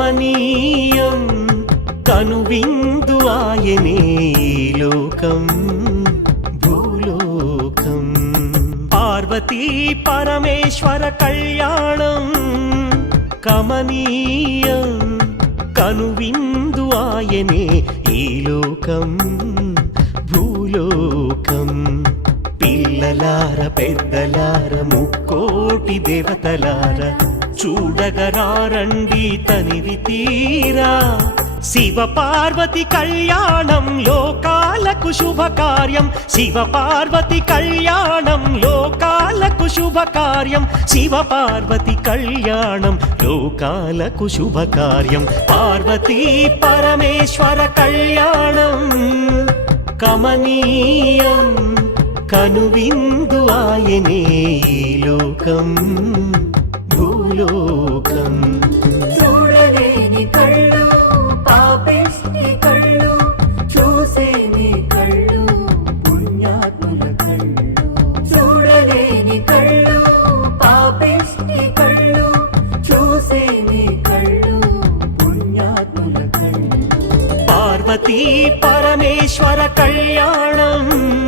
కమనీయం కనువిందు ఆయనే లోకం భూలోకం. పార్వతీ పరమేశ్వర కళ్యాణం కమనీయం కనువిందు ఆయనే ఈ లోకం భూలోకం. పిల్లలార పెద్దలార ముక్కోటి దేవతలార చూడగరారండి తనివి తీరా. శివ పార్వతి కళ్యాణం లోకాలకు శుభకార్యం. శివ పార్వతి కళ్యాణం లోకాలకు శుభకార్యం. శివ పార్వతి కళ్యాణం లోకాలకు శుభకార్యం. పార్వతీ పరమేశ్వర కళ్యాణం కమనీయం కనువిందు ఆయనే ఈ లోకం. భూలోకం చూడలేని కళ్ళు పాపిష్టి కళ్ళు చూసేని కళ్ళు పుణ్యాత్ముల కళ్ళు. చూడలేని కళ్ళు పాపిష్టి కళ్ళు చూసేని కళ్ళు పుణ్యాత్ముల కళ్ళు. పార్వతీ పరమేశ్వర కళ్యాణం.